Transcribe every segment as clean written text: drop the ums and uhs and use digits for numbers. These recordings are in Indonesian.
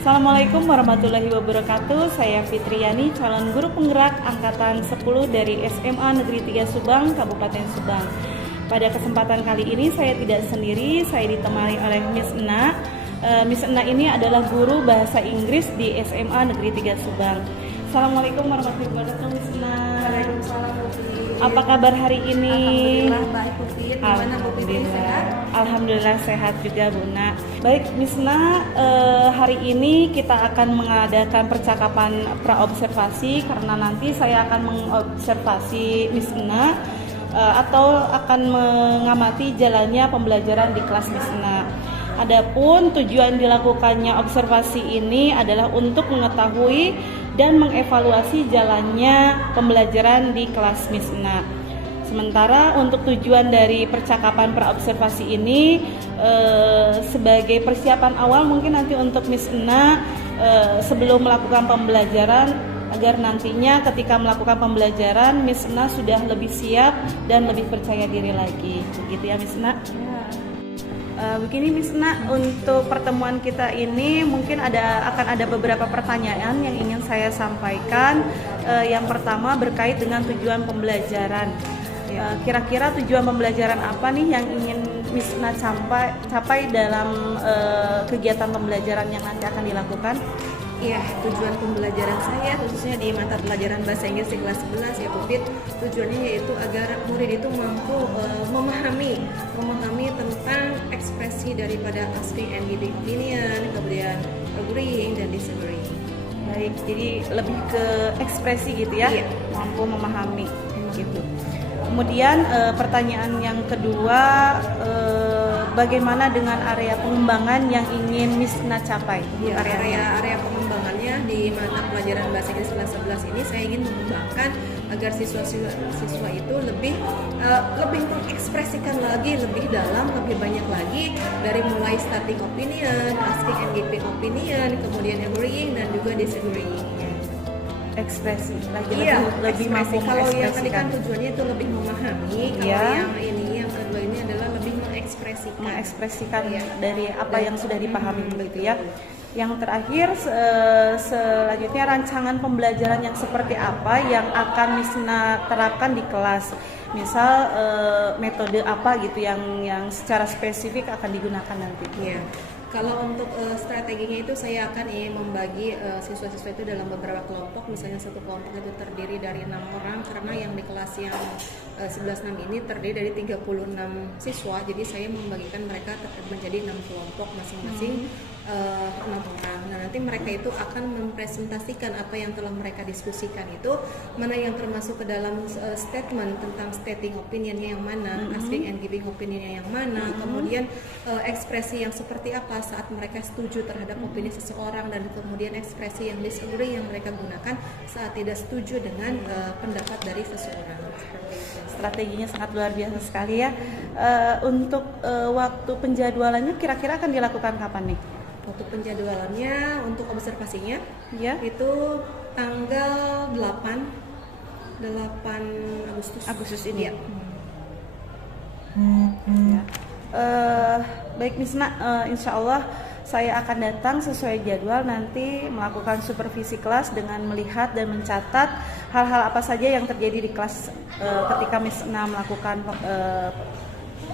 Assalamualaikum warahmatullahi wabarakatuh. Saya Fitriani, calon guru penggerak angkatan 10 dari SMA Negeri 3 Subang, Kabupaten Subang. Pada kesempatan kali ini saya tidak sendiri, saya ditemani oleh Miss Ena. Miss Ena ini adalah guru bahasa Inggris di SMA Negeri 3 Subang. Assalamualaikum warahmatullahi wabarakatuh, Miss Ena. Waalaikumsalam, Bu Fitri. Apa kabar hari ini? Alhamdulillah baik, Bu Fitri. Gimana Bu Fitri, sehat? Alhamdulillah sehat juga, Bu Na. Baik, Miss Na, hari ini kita akan mengadakan percakapan praobservasi karena nanti saya akan mengobservasi Miss Na atau akan mengamati jalannya pembelajaran di kelas Miss Na. Adapun tujuan dilakukannya observasi ini adalah untuk mengetahui dan mengevaluasi jalannya pembelajaran di kelas Miss Ena. Sementara untuk tujuan dari percakapan praobservasi ini sebagai persiapan awal mungkin nanti untuk Miss Ena sebelum melakukan pembelajaran agar nantinya ketika melakukan pembelajaran Miss Ena sudah lebih siap dan lebih percaya diri lagi. Begitu ya Miss Ena? Ya. Begini Miss Na, untuk pertemuan kita ini mungkin akan ada beberapa pertanyaan yang ingin saya sampaikan. Yang pertama berkait dengan tujuan pembelajaran. Kira-kira tujuan pembelajaran apa nih yang ingin Miss Na capai dalam kegiatan pembelajaran yang nanti akan dilakukan? Iya, tujuan pembelajaran saya khususnya di mata pelajaran bahasa Inggris di kelas 11 ya Bu Fit. Tujuannya yaitu agar murid itu mampu memahami tentang ekspresi daripada asking and giving opinion, kemudian agreeing dan disagreeing. Baik, jadi lebih ke ekspresi gitu ya, Iya. mampu memahami gitu. Kemudian pertanyaan yang kedua, bagaimana dengan area pengembangan yang ingin Miss Na capai? Ya, area pengembangannya di mata pelajaran bahasa Inggris kelas 11 ini saya ingin mengembangkan agar siswa itu lebih mengekspresikan lagi lebih dalam, lebih banyak lagi dari mulai starting opinion, asking and giving opinion, kemudian agreeing dan juga disagreeing. Ekspresi lagi Iya, lebih mampu kalau yang tadi kan mengekspresikan. tujuannya itu lebih memahami, kalau Iya. yang kedua ini adalah lebih mengekspresikan. Iya. Dari apa yang sudah dipahami begitu ya. Betul. Yang terakhir selanjutnya rancangan pembelajaran yang seperti apa yang akan Miss Na terapkan di kelas. Misal metode apa gitu yang secara spesifik akan digunakan nanti. Iya. Kalau untuk strateginya itu saya akan membagi siswa-siswa itu dalam beberapa kelompok. Misalnya satu kelompok itu terdiri dari 6 orang karena yang di kelas yang 11-6 ini terdiri dari 36 siswa. Jadi saya membagikan mereka menjadi 6 kelompok masing-masing 6 orang. Nah, nanti mereka itu akan mempresentasikan apa yang telah mereka diskusikan itu, mana yang termasuk ke dalam statement tentang stating opinionnya yang mana, asking and giving opinionnya yang mana, kemudian ekspresi yang seperti apa saat mereka setuju terhadap opini seseorang, dan kemudian ekspresi yang disagree yang mereka gunakan saat tidak setuju dengan pendapat dari seseorang. Strateginya sangat luar biasa sekali ya. Untuk waktu penjadwalannya kira-kira akan dilakukan kapan nih? Waktu penjadwalannya untuk observasinya Ya. itu tanggal 8 Agustus ini. ya. Ya. Baik Miss Na, insya Allah saya akan datang sesuai jadwal nanti melakukan supervisi kelas dengan melihat dan mencatat hal-hal apa saja yang terjadi di kelas ketika Miss Na melakukan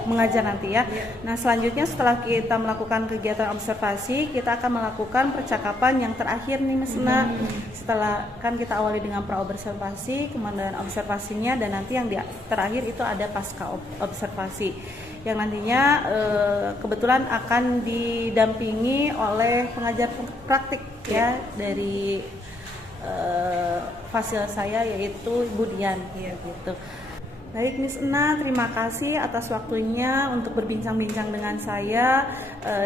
mengajar nanti ya. Nah selanjutnya setelah kita melakukan kegiatan observasi, kita akan melakukan percakapan yang terakhir nih Miss Na. Setelah kan kita awali dengan praobservasi, kemudian observasinya, dan nanti yang terakhir itu ada pasca observasi yang nantinya kebetulan akan didampingi oleh pengajar praktik ya dari fasil saya yaitu Ibu Dian gitu. Baik Miss Ena, terima kasih atas waktunya untuk berbincang-bincang dengan saya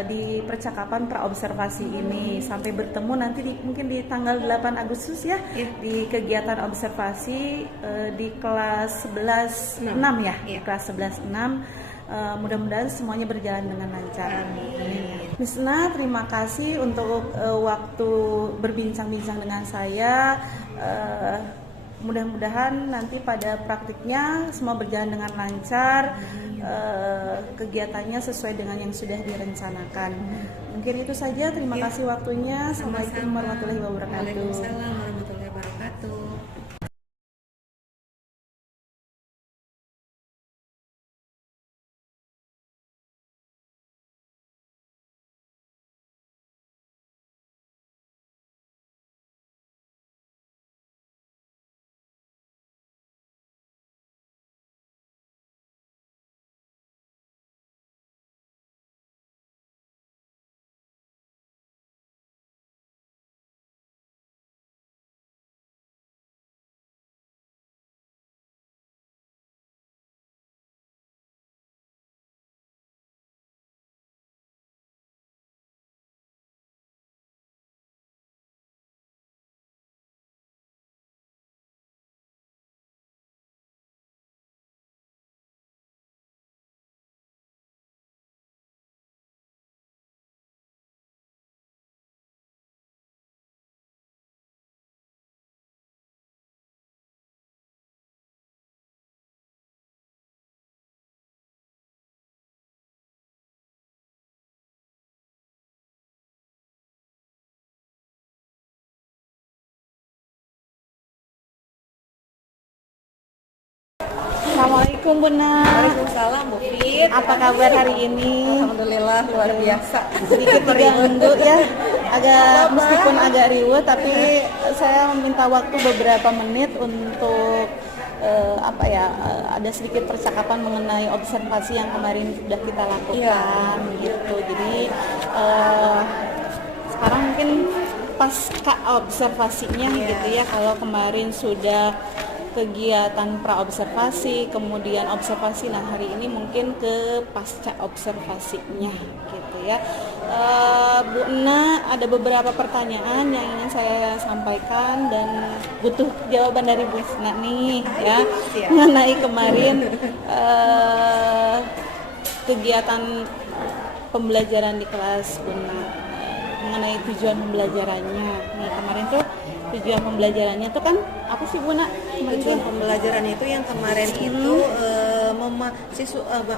di percakapan praobservasi ini. Sampai bertemu nanti mungkin di tanggal 8 Agustus ya, di kegiatan observasi di kelas 11-6 ya, di kelas 11-6. Mudah-mudahan semuanya berjalan dengan lancar. Amin. Miss Ena, terima kasih untuk waktu berbincang-bincang dengan saya. mudah-mudahan nanti pada praktiknya semua berjalan dengan lancar, kegiatannya sesuai dengan yang sudah direncanakan. Mungkin itu saja, terima kasih waktunya. Assalamualaikum warahmatullahi wabarakatuh. Waalaikumsalam warahmatullahi wabarakatuh. Assalamualaikum Bunda. Waalaikumsalam Bu Fit. Apa kabar hari ini? Alhamdulillah luar biasa. Sedikit diganggu ya, meskipun agak riuh, tapi saya meminta waktu beberapa menit untuk ada sedikit percakapan mengenai observasi yang kemarin sudah kita lakukan gitu. Jadi sekarang mungkin pasca observasinya gitu ya. Kalau kemarin sudah kegiatan pra-observasi, kemudian observasi, nah hari ini mungkin ke pasca observasinya gitu ya. Bu Ena, ada beberapa pertanyaan yang ingin saya sampaikan dan butuh jawaban dari Bu Isna nih ya, mengenai kemarin kegiatan pembelajaran di kelas Bu Ena, mengenai tujuan pembelajarannya. Nih kemarin tuh tujuan pembelajarannya itu kan apa sih Bu Nak? Tujuan pembelajaran itu yang kemarin itu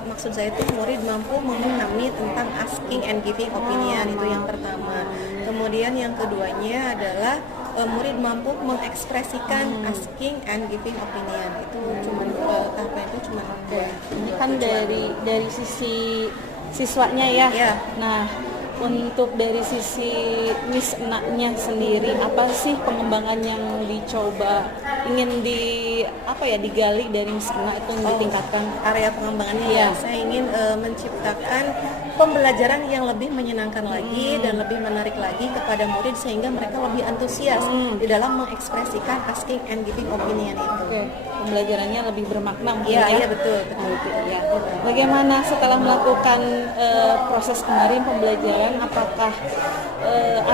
maksud saya itu murid mampu memahami tentang asking and giving opinion, itu yang pertama. Kemudian yang keduanya adalah murid mampu mengekspresikan asking and giving opinion. Itu cuma tahapan itu cuma ini kan dari sisi siswanya ya. Ya. Nah, untuk dari sisi Miss Enaknya sendiri, apa sih pengembangan yang dicoba ingin digali dari Miss Enak itu yang ditingkatkan? Area pengembangannya ya. Saya ingin menciptakan pembelajaran yang lebih menyenangkan lagi dan lebih menarik lagi kepada murid sehingga mereka lebih antusias di dalam mengekspresikan asking and giving opinion itu. Oke. Pembelajarannya lebih bermakna mungkin ya? Iya, betul. Ya. Bagaimana setelah melakukan proses kemarin pembelajaran, apakah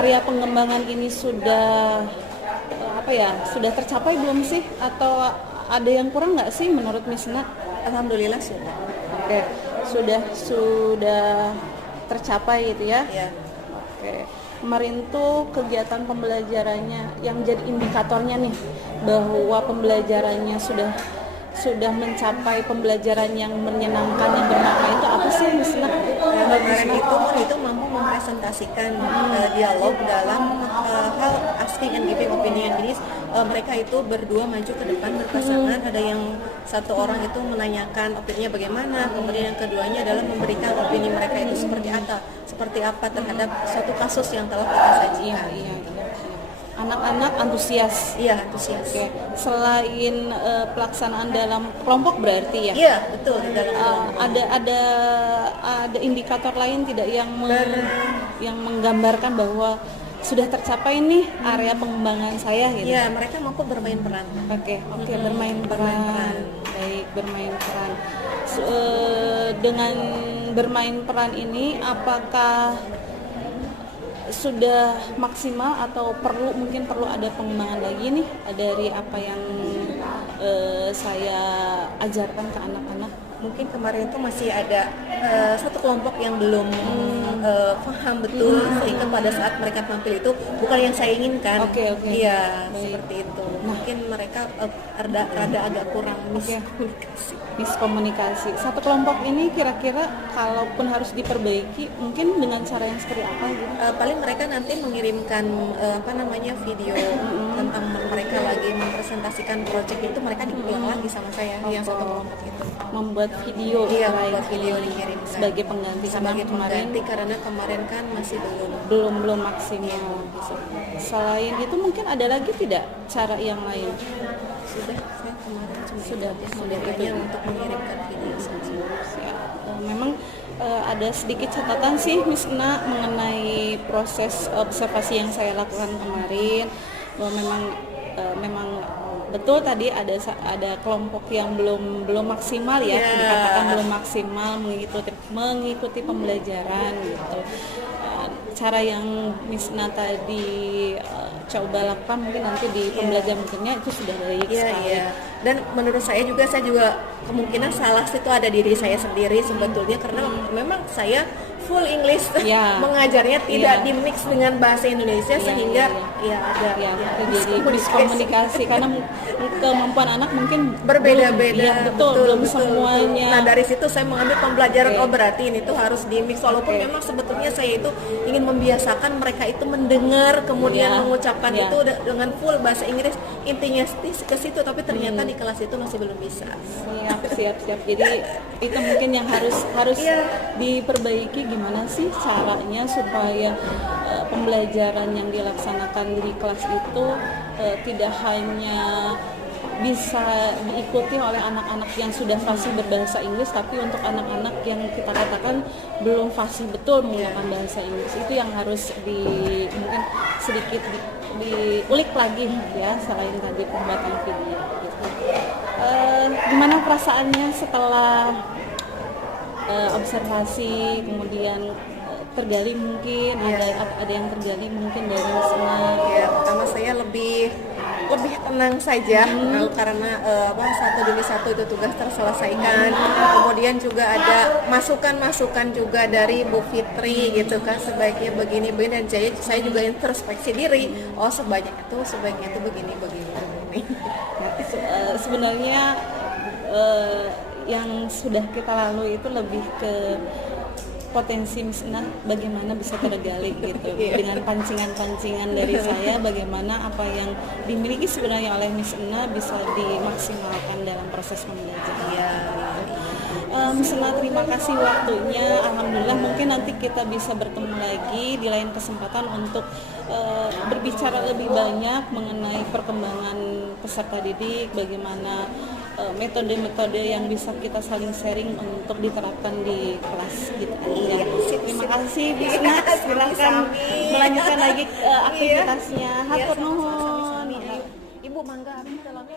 area pengembangan ini sudah sudah tercapai belum sih, atau ada yang kurang nggak sih menurut Miss Nak? Alhamdulillah sudah. Oke, sudah tercapai gitu ya? Ya. Oke. Kemarin tuh kegiatan pembelajarannya yang jadi indikatornya nih bahwa pembelajarannya sudah mencapai pembelajaran yang menyenangkan, yang bermakna, itu apa sih Miss Nak? Kemarin itu mampu mempresentasikan dialog dalam hal asking and giving opinion. Jadi mereka itu berdua maju ke depan berpasangan, ada yang satu orang itu menanyakan opininya bagaimana, kemudian yang keduanya adalah memberikan opini mereka itu seperti apa terhadap suatu kasus yang telah kita sajikan. Iya. Anak-anak antusias. Iya, antusias. Oke. Selain pelaksanaan dalam kelompok berarti ya? Iya, betul, di dalam kelompok. Ada indikator lain tidak yang menggambarkan bahwa sudah tercapai nih area pengembangan saya gitu? Iya, mereka mampu bermain peran. Oke, bermain peran. Baik, bermain peran. Dengan bermain peran ini, apakah sudah maksimal atau mungkin perlu ada pengembangan lagi nih dari apa yang saya ajarkan ke anak-anak? Mungkin kemarin itu masih ada satu kelompok yang belum paham betul sehingga pada saat mereka tampil itu bukan yang saya inginkan. Oke. Iya, Baik. seperti itu. Mungkin mereka rada agak kurang miskomunikasi. Satu kelompok ini kira-kira kalaupun harus diperbaiki mungkin dengan cara yang seperti apa gitu? Paling mereka nanti mengirimkan video tentang mereka lagi mempresentasikan proyek itu, mereka diulang lagi sama saya yang satu kelompok itu. Membuat video, Membuat video dikirimkan sebagai pengganti karena kemarin kan masih belum maksimal. Selain itu mungkin ada lagi tidak cara yang lain? Saya kemarin Sudah hanya untuk mengirimkan video saja. Memang ada sedikit catatan sih Miss Na mengenai proses observasi yang saya lakukan kemarin, bahwa memang betul tadi ada kelompok yang belum maksimal ya, dikatakan belum maksimal mengikuti pembelajaran gitu. Cara yang Miss Na tadi coba lakukan mungkin nanti di pembelajaran berikutnya itu sudah baik sekali. Dan menurut saya juga kemungkinan salah itu ada diri saya sendiri sebetulnya, karena memang saya full English mengajarnya tidak dimix dengan bahasa Indonesia sehingga ada terjadi miskomunikasi karena kemampuan anak mungkin berbeda-beda. Belum semuanya. Nah, dari situ saya mengambil pembelajaran berarti ini tuh harus dimix, walaupun memang sebetulnya saya itu ingin membiasakan mereka itu mendengar kemudian mengucapkan itu dengan full bahasa Inggris, intinya ke situ, tapi ternyata di kelas itu masih belum bisa. Siap. Jadi itu mungkin yang harus diperbaiki, gimana sih caranya supaya pembelajaran yang dilaksanakan di kelas itu tidak hanya bisa diikuti oleh anak-anak yang sudah fasih berbahasa Inggris, tapi untuk anak-anak yang kita katakan belum fasih betul menggunakan bahasa Inggris, itu yang harus mungkin sedikit diulik lagi ya, selain tadi pembuatan video gitu. Gimana perasaannya setelah observasi kemudian tergali, mungkin ada yang tergali mungkin dari sana? Pertama saya lebih tenang saja karena satu demi satu itu tugas terselesaikan. Kemudian juga ada masukan juga dari Bu Fitri gitu kan, sebaiknya begini dan saya juga introspeksi diri. Sebaiknya itu begini. Sebenarnya yang sudah kita lalui itu lebih ke potensi Miss Na bagaimana bisa tergali gitu dengan pancingan-pancingan dari saya, bagaimana apa yang dimiliki sebenarnya oleh Miss Na bisa dimaksimalkan dalam proses pembelajaran. Miss Na, terima kasih waktunya. Alhamdulillah, mungkin nanti kita bisa bertemu lagi di lain kesempatan untuk berbicara lebih banyak mengenai perkembangan peserta didik, bagaimana metode-metode yang bisa kita saling sharing untuk diterapkan di kelas gitu. Terima kasih Miss Na, silakan melanjutkan lagi aktivitasnya. Hatur nuhun. Ibu mangga dalam